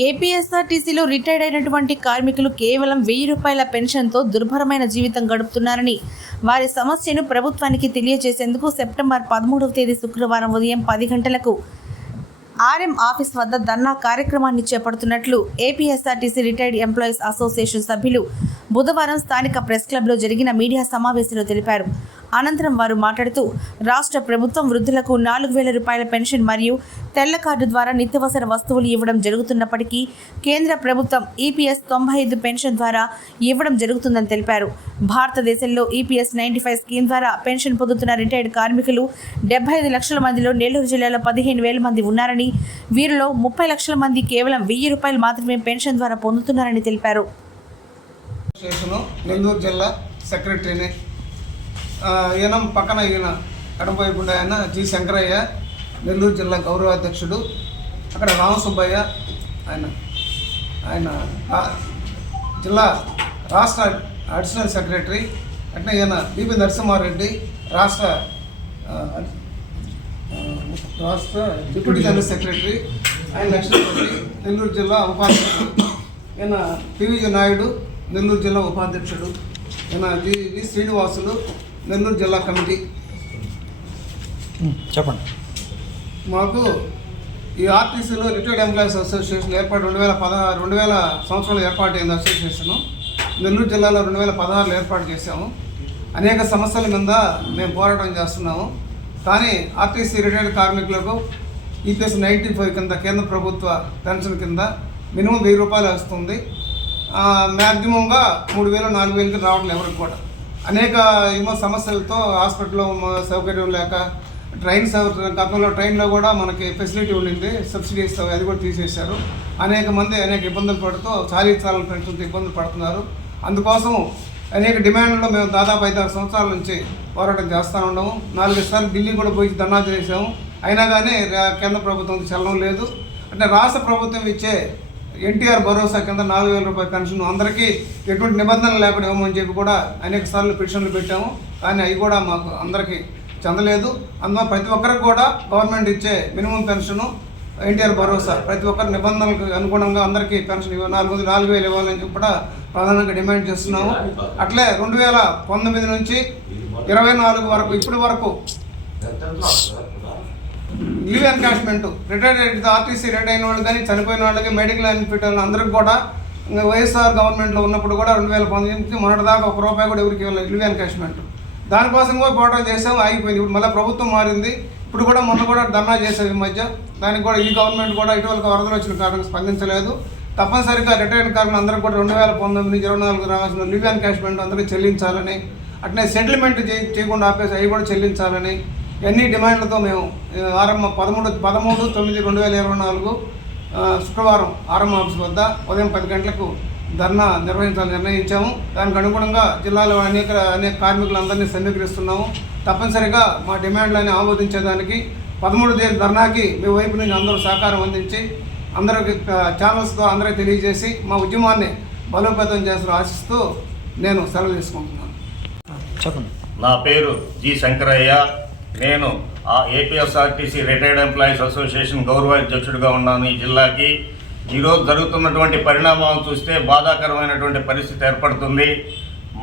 ఏపీఎస్ఆర్టీసీలో retired అయినటువంటి కార్మికులు కేవలం వెయ్యి రూపాయల పెన్షన్తో దుర్భరమైన జీవితం గడుపుతున్నారని వారి సమస్యను ప్రభుత్వానికి తెలియజేసేందుకు సెప్టెంబర్ పదమూడవ తేదీ శుక్రవారం ఉదయం పది గంటలకు ఆర్ఎం ఆఫీస్ వద్ద ధర్నా కార్యక్రమాన్ని చేపడుతున్నట్లు ఏపీఎస్ఆర్టీసీ రిటైర్డ్ ఎంప్లాయీస్ అసోసియేషన్ సభ్యులు బుధవారం స్థానిక ప్రెస్ క్లబ్లో జరిగిన మీడియా సమావేశంలో తెలిపారు. అనంతరం వారు మాట్లాడుతూ రాష్ట్ర ప్రభుత్వం వృద్ధులకు నాలుగు వేల రూపాయల పెన్షన్ మరియు తెల్ల కార్డు ద్వారా నిత్యవసర వస్తువులు ఇవ్వడం జరుగుతున్నప్పటికీ కేంద్ర ప్రభుత్వం ఈపీఎస్ తొంభై ఐదు పెన్షన్ ద్వారా ఇవ్వడం జరుగుతుందని తెలిపారు. భారతదేశంలో ఈపీఎస్ నైన్టీ ఫైవ్ స్కీమ్ ద్వారా పెన్షన్ పొందుతున్న రిటైర్డ్ కార్మికులు డెబ్బై ఐదు లక్షల మందిలో నెల్లూరు జిల్లాలో పదిహేను వేల మంది ఉన్నారని వీరిలో ముప్పై లక్షల మంది కేవలం వెయ్యి రూపాయలు మాత్రమే పెన్షన్ ద్వారా పొందుతున్నారని తెలిపారు. నెల్లూరు జిల్లా సెక్రటరీని ఈయన పక్కన ఈయన ఎడమవైపు ఆయన జి. శంకరయ్య నెల్లూరు జిల్లా గౌరవ అధ్యక్షుడు అక్కడ రామసుబ్బయ్య ఆయన ఆయన జిల్లా రాష్ట్ర అడిషనల్ సెక్రటరీ అట్నే ఈయన బిపి నరసింహారెడ్డి రాష్ట్ర రాష్ట్ర డిప్యూటీ జనరల్ సెక్రటరీ ఆయన లక్ష్మీపతి నెల్లూరు జిల్లా ఉపాధ్యక్షుడు. ఈయన పివిజి నాయుడు నెల్లూరు జిల్లా ఉపాధ్యక్షుడు. ఈయన జి. వి. శ్రీనివాసులు నెల్లూరు జిల్లా కమిటీ. చెప్పండి. మాకు ఈ ఆర్టీసీలో రిటైర్డ్ ఎంప్లాయీస్ అసోసియేషన్ ఏర్పాటు రెండు వేల పదహారు రెండు వేల సంవత్సరంలో ఏర్పాటు అయింది అసోసియేషను. నెల్లూరు జిల్లాలో రెండు వేల పదహారులో ఏర్పాటు చేశాము. అనేక సమస్యల మీద మేము పోరాటం చేస్తున్నాము. కానీ ఆర్టీసీ రిటైర్డ్ కార్మికులకు ఈపీఎస్ నైంటీ ఫైవ్ కింద కేంద్ర ప్రభుత్వ పెన్షన్ కింద మినిమం వెయ్యి రూపాయలు వస్తుంది. మ్యాక్సిమంగా మూడు వేలు నాలుగు వేలకి రావట్లేదు ఎవరికి కూడా. అనేక ఏమో సమస్యలతో హాస్పిటల్లో సౌకర్యం లేక ట్రైన్ గతంలో ట్రైన్లో కూడా మనకి ఫెసిలిటీ ఉండింది సబ్సిడీస్ అది కూడా తీసేశారు. అనేక మంది అనేక ఇబ్బందులు పడుతూ చాలీ చాలని పెంచుతూ ఇబ్బందులు పడుతున్నారు. అందుకోసం అనేక డిమాండ్లు మేము దాదాపు ఐదారు సంవత్సరాల నుంచి పోరాటం చేస్తూ ఉన్నాము. నాలుగు సార్లు ఢిల్లీ కూడా పోయి ధర్నా చేసాము అయినా కానీ కేంద్ర ప్రభుత్వం చలనం లేదు. అంటే రాష్ట్ర ప్రభుత్వం ఇచ్చే ఎన్టీఆర్ భరోసా కింద నాలుగు వేల రూపాయల పెన్షన్ అందరికీ ఎటువంటి నిబంధనలు లేకుండా ఇవ్వమని చెప్పి కూడా అనేక సార్లు పిటిషన్లు పెట్టాము. కానీ అవి కూడా మాకు అందరికీ చెందలేదు. అందువల్ల ప్రతి ఒక్కరికి కూడా గవర్నమెంట్ ఇచ్చే మినిమం పెన్షను ఎన్టీఆర్ భరోసా ప్రతి ఒక్కరి నిబంధనలకు అనుగుణంగా అందరికీ పెన్షన్ ఇవ్వ నాలుగు వందలు నాలుగు వేలు ఇవ్వాలని చెప్పి కూడా ప్రధానంగా డిమాండ్ చేస్తున్నాము. అట్లే రెండు వేల పంతొమ్మిది నుంచి ఇరవై నాలుగు వరకు ఇప్పటి వరకు leave encashment retired RTC retire అయిన వాళ్ళు కానీ చనిపోయిన వాళ్ళకి మెడికల్ బెనిఫిట్ అందరికి కూడా ఇంకా వైఎస్ఆర్ గవర్నమెంట్లో ఉన్నప్పుడు కూడా రెండు వేల పంతొమ్మిది మొన్నటి దాకా ఒక రూపాయి కూడా ఎవరికి ఇవ్వలేదు లీవ్ ఎన్కాష్మెంట్ దానికోసం కూడా పోరాటం చేసాం ఆగిపోయింది. ఇప్పుడు మళ్ళీ ప్రభుత్వం మారింది. ఇప్పుడు కూడా మొన్న కూడా ధర్నా చేసేది ఈ మధ్య. దానికి కూడా ఈ గవర్నమెంట్ కూడా ఇటీవల వరదలు వచ్చిన కారణంగా స్పందించలేదు. తప్పనిసరిగా రిటైర్డ్ కార్మికులు అందరూ కూడా రెండు వేల పంతొమ్మిది ఇరవై నాలుగు రావాల్సిన లీవ్ ఎన్కాష్మెంట్ అందరికీ చెల్లించాలని అట్నే సెటిల్మెంట్ చేయకుండా ఆపేసి అవి కూడా చెల్లించాలని ఎన్ని డిమాండ్లతో మేము ఆ, ఆరంభ పదమూడు పదమూడు తొమ్మిది రెండు వేల ఇరవై నాలుగు శుక్రవారం ఆర్ఎం ఆఫీస్ వద్ద ఉదయం పది గంటలకు ధర్నా నిర్వహించాలని నిర్ణయించాము. దానికి అనుగుణంగా జిల్లాలో అనేక అనేక కార్మికులందరినీ సమీకరిస్తున్నాము. తప్పనిసరిగా మా డిమాండ్లని ఆమోదించేదానికి పదమూడు తేదీ ధర్నాకి మీ వైపు నుంచి అందరూ సహకారం అందించి అందరికి ఛానల్స్తో అందరికీ తెలియజేసి మా ఉద్యమాన్ని బలోపేతం చేస్తూ ఆశిస్తూ నేను సెలవు తీసుకుంటున్నాను. చెప్పండి నా పేరు జి శంకరయ్య. నేను ఆ ఏపీఎస్ఆర్టీసీ రిటైర్డ్ ఎంప్లాయీస్ అసోసియేషన్ గౌరవ అధ్యక్షుడిగా ఉన్నాను ఈ జిల్లాకి. ఈరోజు జరుగుతున్నటువంటి పరిణామాలు చూస్తే బాధాకరమైనటువంటి పరిస్థితి ఏర్పడుతుంది.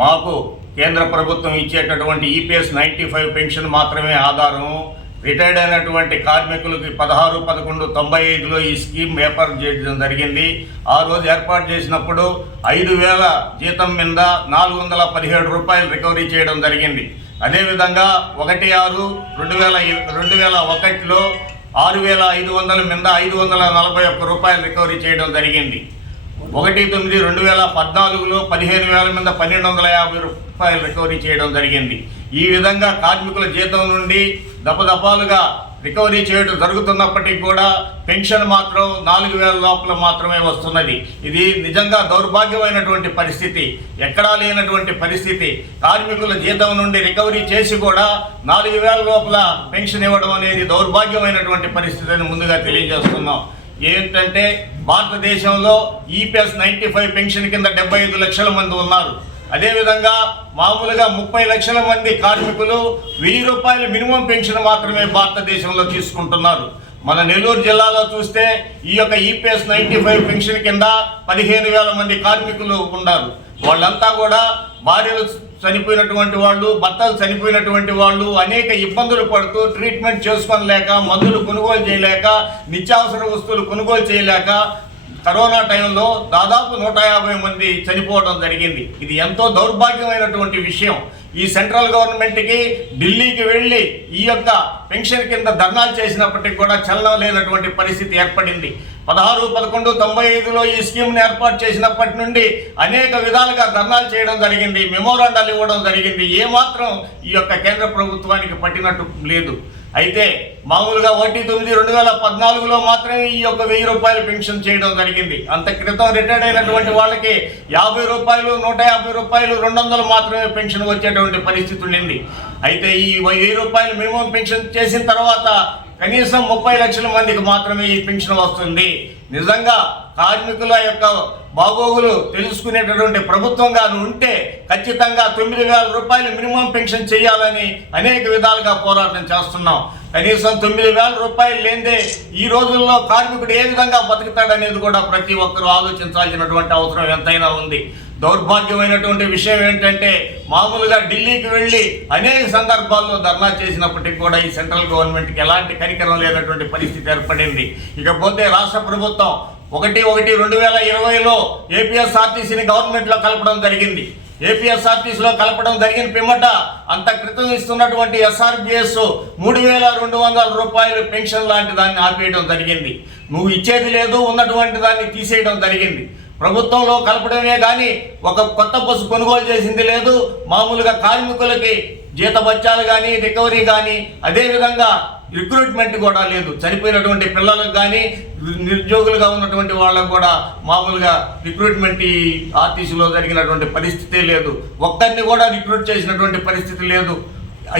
మాకు కేంద్ర ప్రభుత్వం ఇచ్చేటటువంటి ఈపీఎస్ నైంటీ ఫైవ్ పెన్షన్ మాత్రమే ఆధారము రిటైర్డ్ అయినటువంటి కార్మికులకి పదహారు పదకొండు తొంభై ఐదులో ఈ స్కీమ్ ఏర్పాటు చేయడం జరిగింది. ఆ రోజు ఏర్పాటు చేసినప్పుడు ఐదు వేల జీతం మీద నాలుగు వందల పదిహేడు రూపాయలు రికవరీ చేయడం జరిగింది. అదేవిధంగా ఒకటి ఆరు రెండు వేల రెండు వేల ఒకటిలో ఆరు వేల ఐదు వందల మీద ఐదు వందల నలభై ఒక్క రూపాయలు రికవరీ చేయడం జరిగింది. ఒకటి తొమ్మిది రెండు వేల పద్నాలుగులో పదిహేను వేల మీద పన్నెండు వందల యాభై రూపాయలు రికవరీ చేయడం జరిగింది. ఈ విధంగా కార్మికుల జీతం నుండి దపదపాలుగా రికవరీ చేయడం జరుగుతున్నప్పటికీ కూడా పెన్షన్ మాత్రం నాలుగు వేల లోపల మాత్రమే వస్తున్నది. ఇది నిజంగా దౌర్భాగ్యమైనటువంటి పరిస్థితి. ఎక్కడా లేనటువంటి పరిస్థితి. కార్మికుల జీతం నుండి రికవరీ చేసి కూడా నాలుగు వేల లోపల పెన్షన్ ఇవ్వడం అనేది దౌర్భాగ్యమైనటువంటి పరిస్థితి అని ముందుగా తెలియజేస్తున్నాం. ఏంటంటే భారతదేశంలో ఈపీఎస్ నైంటీ ఫైవ్ పెన్షన్ కింద డెబ్బై ఐదు లక్షల మంది ఉన్నారు. అదేవిధంగా మామూలుగా ముప్పై లక్షల మంది కార్మికులు వెయ్యి రూపాయల మినిమం పెన్షన్ మాత్రమే భారతదేశంలో తీసుకుంటున్నారు. మన నెల్లూరు జిల్లాలో చూస్తే ఈ యొక్క ఈపీఎస్ నైన్టీ ఫైవ్ పెన్షన్ కింద పదిహేను వేల మంది కార్మికులు ఉన్నారు. వాళ్ళంతా కూడా భార్యలు చనిపోయినటువంటి వాళ్ళు భర్తలు చనిపోయినటువంటి వాళ్ళు అనేక ఇబ్బందులు పడుతూ ట్రీట్మెంట్ చేసుకోలేక మందులు కొనుగోలు చేయలేక నిత్యావసర వస్తువులు కొనుగోలు చేయలేక కరోనా టైంలో దాదాపు నూట యాభై మంది చనిపోవడం జరిగింది. ఇది ఎంతో దౌర్భాగ్యమైనటువంటి విషయం. ఈ సెంట్రల్ గవర్నమెంట్కి ఢిల్లీకి వెళ్ళి ఈ యొక్క పెన్షన్ కింద ధర్నాలు చేసినప్పటికీ కూడా చల్లలేనటువంటి పరిస్థితి ఏర్పడింది. పదహారు పదకొండు తొంభై ఐదులో ఈ స్కీమ్ని ఏర్పాటు చేసినప్పటి నుండి అనేక విధాలుగా ధర్నాలు చేయడం జరిగింది మెమోరాండాలు ఇవ్వడం జరిగింది. ఏమాత్రం ఈ యొక్క కేంద్ర ప్రభుత్వానికి పట్టినట్టు లేదు. అయితే మామూలుగా ఒకటి తొమ్మిది రెండు వేల పద్నాలుగులో మాత్రమే ఈ యొక్క వెయ్యి రూపాయలు పెన్షన్ చేయడం జరిగింది. అంత క్రితం రిటైర్డ్ అయినటువంటి వాళ్ళకి యాభై రూపాయలు నూట యాభై రూపాయలు రెండు వందలు మాత్రమే పెన్షన్ వచ్చేటువంటి పరిస్థితి ఉండింది. అయితే ఈ వెయ్యి రూపాయలు మినిమం పెన్షన్ చేసిన తర్వాత కనీసం ముప్పై లక్షల మందికి మాత్రమే ఈ పెన్షన్ వస్తుంది. నిజంగా కార్మికుల యొక్క బాగోగులు తెలుసుకునేటటువంటి ప్రభుత్వంగా ఉంటే ఖచ్చితంగా తొమ్మిది వేల రూపాయలు మినిమం పెన్షన్ చేయాలని అనేక విధాలుగా పోరాటం చేస్తున్నాం. కనీసం తొమ్మిది వేల రూపాయలు లేదే ఈ రోజుల్లో కార్మికుడు ఏ విధంగా బతుకుతాడనేది కూడా ప్రతి ఒక్కరూ ఆలోచించాల్సినటువంటి అవసరం ఎంతైనా ఉంది. దౌర్భాగ్యమైనటువంటి విషయం ఏంటంటే మామూలుగా ఢిల్లీకి వెళ్ళి అనేక సందర్భాల్లో ధర్నా చేసినప్పటికీ కూడా ఈ సెంట్రల్ గవర్నమెంట్కి ఎలాంటి కనికరం లేనటువంటి పరిస్థితి ఏర్పడింది. ఇకపోతే రాష్ట్ర ప్రభుత్వం ఒకటి ఒకటి రెండు వేల ఇరవైలో ఏపీఎస్ఆర్టీసీని గవర్నమెంట్లో కలపడం జరిగింది. ఏపీఎస్ఆర్టీసీలో కలపడం జరిగిన పిమ్మట అంత క్రితం ఇస్తున్నటువంటి ఎస్ఆర్బిఎస్ మూడు వేల రెండు వందల రూపాయలు పెన్షన్ లాంటి దాన్ని ఆపేయడం జరిగింది. నువ్వు ఇచ్చేది లేదు ఉన్నటువంటి దాన్ని తీసేయడం జరిగింది. ప్రభుత్వంలో కలపడమే కానీ ఒక కొత్త బస్సు కొనుగోలు చేసింది లేదు. మామూలుగా కార్మికులకి జీతభత్యాలు కానీ రికవరీ కానీ అదేవిధంగా రిక్రూట్మెంట్ కూడా లేదు. చనిపోయినటువంటి పిల్లలకు కానీ నిరుద్యోగులుగా ఉన్నటువంటి వాళ్ళకు కూడా మామూలుగా రిక్రూట్మెంట్ ఈ ఆర్టీసీలో జరిగినటువంటి పరిస్థితే లేదు. ఒక్కరిని కూడా రిక్రూట్ చేసినటువంటి పరిస్థితి లేదు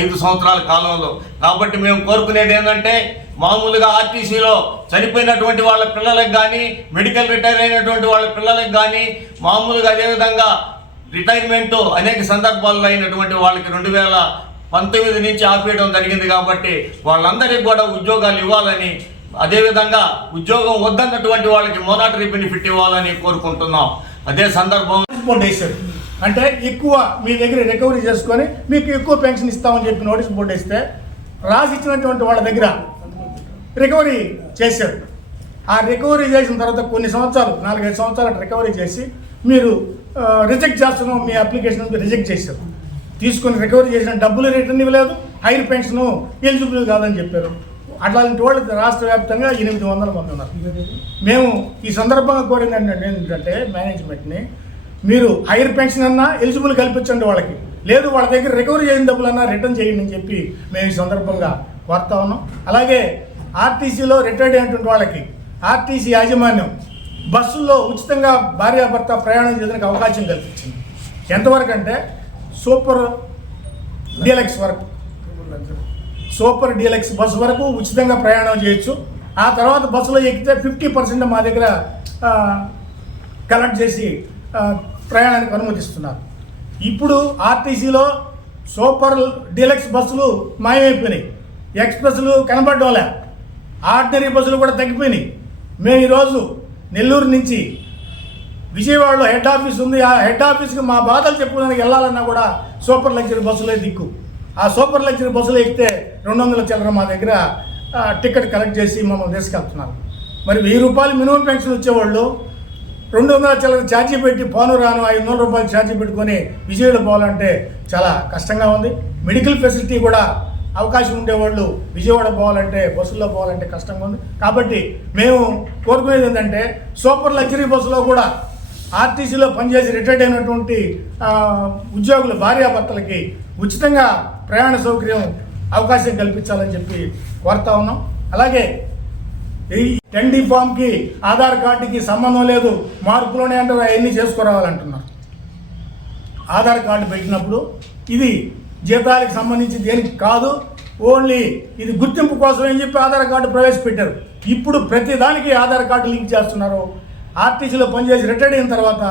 ఐదు సంవత్సరాల కాలంలో. కాబట్టి మేము కోరుకునేది ఏంటంటే మామూలుగా ఆర్టీసీలో చనిపోయినటువంటి వాళ్ళ పిల్లలకు కానీ మెడికల్ రిటైర్ అయినటువంటి వాళ్ళ పిల్లలకు కానీ మామూలుగా అదేవిధంగా రిటైర్మెంట్ అనేక సందర్భాల్లో అయినటువంటి వాళ్ళకి రెండు వేల పంతొమ్మిది నుంచి ఆపేయడం జరిగింది కాబట్టి వాళ్ళందరికీ కూడా ఉద్యోగాలు ఇవ్వాలని అదేవిధంగా ఉద్యోగం వద్దన్నటువంటి వాళ్ళకి మోనాటరీ బెనిఫిట్ ఇవ్వాలని కోరుకుంటున్నాం. అదే సందర్భం బోర్డు అంటే ఎక్కువ మీ దగ్గర రికవరీ చేసుకొని మీకు ఎక్కువ పెన్షన్ ఇస్తామని చెప్పి నోటీస్ బోర్డు ఇస్తే రాసి ఇచ్చినటువంటి వాళ్ళ దగ్గర రికవరీ చేశారు. ఆ రికవరీ చేసిన తర్వాత కొన్ని సంవత్సరాలు నాలుగైదు సంవత్సరాలు రికవరీ చేసి మీరు రిజెక్ట్ చేస్తున్నాం మీ అప్లికేషన్ రిజెక్ట్ చేశారు. తీసుకొని రికవరీ చేసిన డబ్బులు రిటర్న్ ఇవ్వలేదు హైర్ పెన్షన్ ఎలిజిబుల్ కాదని చెప్పారు. అట్లాంటి వాళ్ళు రాష్ట్ర వ్యాప్తంగా ఎనిమిది వందల మంది ఉన్నారు. మేము ఈ సందర్భంగా కోరింది ఏంటంటే ఏంటంటే మేనేజ్మెంట్ని మీరు హైర్ పెన్షన్ అన్నా ఎలిజిబుల్ కల్పించండి వాళ్ళకి. లేదు వాళ్ళ దగ్గర రికవరీ చేసిన డబ్బులన్నా రిటర్న్ చేయండి అని చెప్పి మేము ఈ సందర్భంగా కోరుతా ఉన్నాం. అలాగే ఆర్టీసీలో రిటైర్డ్ అయినటువంటి వాళ్ళకి ఆర్టీసీ యాజమాన్యం బస్సుల్లో ఉచితంగా భార్యాభర్త ప్రయాణం చేయడానికి అవకాశం కల్పించింది. ఎంతవరకు అంటే సూపర్ డీలక్స్ వరకు. సూపర్ డీలక్స్ బస్సు వరకు ఉచితంగా ప్రయాణం చేయొచ్చు. ఆ తర్వాత బస్సులో ఎక్కితే ఫిఫ్టీ పర్సెంట్ మా దగ్గర కలెక్ట్ చేసి ప్రయాణానికి అనుమతిస్తున్నారు. ఇప్పుడు ఆర్టీసీలో సూపర్ డీలక్స్ బస్సులు మాయమైపోయినాయి. ఎక్స్ప్రెస్లు కనబడ్డంలే. ఆర్డినరీ బస్సులు కూడా తగ్గిపోయినాయి. మేము ఈరోజు నెల్లూరు నుంచి విజయవాడలో హెడ్ ఆఫీస్ ఉంది. ఆ హెడ్ ఆఫీస్కి మా బాధలు చెప్పుకోవడానికి వెళ్ళాలన్నా కూడా సూపర్ లగ్జరీ బస్సులే దిక్కు. ఆ సూపర్ లగ్జరీ బస్సులో ఎక్కితే రెండు వందల చిల్లర మా దగ్గర టికెట్ కలెక్ట్ చేసి మమ్మల్ని తీసుకెళ్తున్నారు. మరి వెయ్యి రూపాయలు మినిమం పెన్షన్ వచ్చేవాళ్ళు రెండు వందల చిల్లర ఛార్జీ పెట్టి పోను రాను ఐదు వందల రూపాయలు ఛార్జీ పెట్టుకొని విజయవాడ పోవాలంటే చాలా కష్టంగా ఉంది. మెడికల్ ఫెసిలిటీ కూడా అవకాశం ఉండేవాళ్ళు విజయవాడ పోవాలంటే బస్సుల్లో పోవాలంటే కష్టంగా ఉంది. కాబట్టి మేము కోరుకునేది ఏంటంటే సూపర్ లగ్జరీ బస్సులో కూడా ఆర్టీసీలో పనిచేసి రిటైర్డ్ అయినటువంటి ఉద్యోగుల ఉద్యోగులు భార్యాభర్తలకి ఉచితంగా ప్రయాణ సౌకర్యం అవకాశం కల్పించాలని చెప్పి కోరుతా ఉన్నాం. అలాగే ఈ టెన్ ఫామ్కి ఆధార్ కార్డుకి సంబంధం లేదు. మార్పులోనే అంటారు అవన్నీ చేసుకురావాలంటున్నారు. ఆధార్ కార్డు పెట్టినప్పుడు ఇది జీతాలకు సంబంధించి దేనికి కాదు ఓన్లీ ఇది గుర్తింపు కోసం అని చెప్పి ఆధార్ కార్డు ప్రవేశపెట్టారు. ఇప్పుడు ప్రతి దానికి ఆధార్ కార్డు లింక్ చేస్తున్నారు ఆర్టీసీలో పనిచేసి రిటైర్డ్ అయిన తర్వాత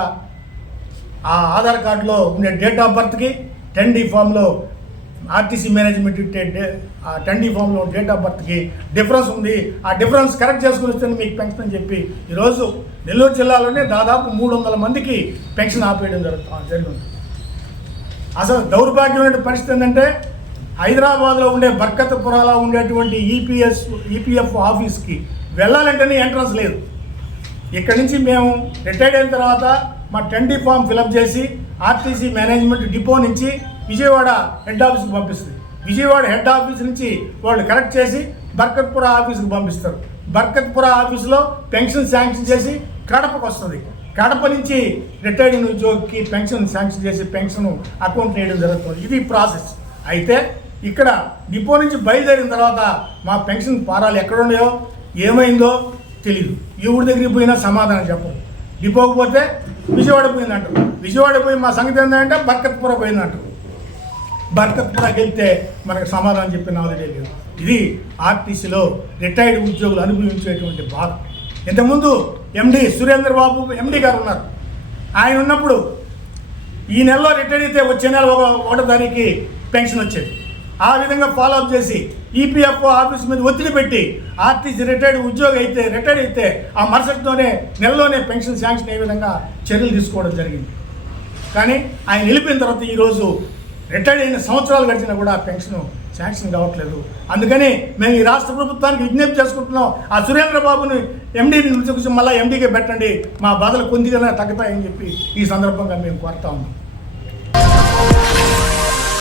ఆ ఆధార్ కార్డులో ఉండే డేట్ ఆఫ్ బర్త్కి టెన్ డీ ఫామ్లో ఆర్టీసీ మేనేజ్మెంట్ ఇట్టే డే ఆ టెండీ ఫామ్లో డేట్ ఆఫ్ బర్త్కి డిఫరెన్స్ ఉంది. ఆ డిఫరెన్స్ కరెక్ట్ చేసుకుని వస్తే మీకు పెన్షన్ అని చెప్పి ఈరోజు నెల్లూరు జిల్లాలోనే దాదాపు మూడు వందల మందికి పెన్షన్ ఆపేయడం జరుగుతుంది జరిగింది. అసలు దౌర్భాగ్యమైన పరిస్థితి ఏంటంటే హైదరాబాద్లో ఉండే బర్కత్పురాలో ఉండేటువంటి ఈపీఎస్ ఈపీఎఫ్ ఆఫీస్కి వెళ్ళాలంటేనే ఎంట్రన్స్ లేదు. ఇక్కడి నుంచి మేము రిటైర్డ్ అయిన తర్వాత మా ten D form fill up చేసి ఆర్టీసీ మేనేజ్మెంట్ డిపో నుంచి విజయవాడ హెడ్ ఆఫీస్కి పంపిస్తుంది. విజయవాడ హెడ్ ఆఫీస్ నుంచి వాళ్ళు కరెక్ట్ చేసి బర్కత్పుర ఆఫీస్కి పంపిస్తారు. బర్కత్పుర ఆఫీసులో పెన్షన్ శాంక్షన్ చేసి కడపకు వస్తుంది. కడప నుంచి రిటైర్డ్ అయిన ఉద్యోగికి పెన్షన్ శాంక్షన్ చేసి పెన్షన్ అకౌంట్ వేయడం జరుగుతుంది. ఇది ప్రాసెస్. అయితే ఇక్కడ డిపో నుంచి బయలుదేరిన తర్వాత మా పెన్షన్ పారాలు ఎక్కడ ఉన్నాయో ఏమైందో తెలియదు ఎవరి దగ్గరికి పోయినా సమాధానం చెప్పరు డిపోకి పోతే విజయవాడ పోయిందంటారు విజయవాడ పోయి మా సంగతి ఏంటంటే బర్కత్పుర పోయిందంటారు బర్కత్పురకి వెళ్తే మనకు సమాధానం చెప్పిన నాదే లేదు. ఇది ఆర్టీసీలో రిటైర్డ్ ఉద్యోగులు అనుభవించేటువంటి బాధ. ఇంతకుముందు ఎండి సురేంద్ర బాబు ఎండి గారు ఉన్నారు. ఆయన ఉన్నప్పుడు ఈ నెలలో రిటైర్ అయితే వచ్చే నెల ఒక ఒకటో తారీఖుకి పెన్షన్ వచ్చేది. ఆ విధంగా ఫాలో అప్ చేసి ఈపీఎఫ్ఓ ఆఫీస్ మీద ఒత్తిడి పెట్టి ఆర్టీసీ రిటైర్డ్ ఉద్యోగి అయితే రిటైర్డ్ అయితే ఆ మరుసటితోనే నెలలోనే పెన్షన్ శాంక్షన్ అయ్యే విధంగా చర్యలు తీసుకోవడం జరిగింది. కానీ ఆయన నిలిపిన తర్వాత ఈరోజు రిటైర్డ్ అయిన సంవత్సరాలు గడిచినా కూడా పెన్షన్ శాంక్షన్ కావట్లేదు. అందుకని మేము ఈ రాష్ట్ర ప్రభుత్వానికి విజ్ఞప్తి చేసుకుంటున్నాం ఆ సురేంద్ర బాబుని నుంచి మళ్ళీ ఎండీకే పెట్టండి మా బాధలు కొద్దిగానే తగ్గుతాయని చెప్పి ఈ సందర్భంగా మేము కోరుతా ఉన్నాం.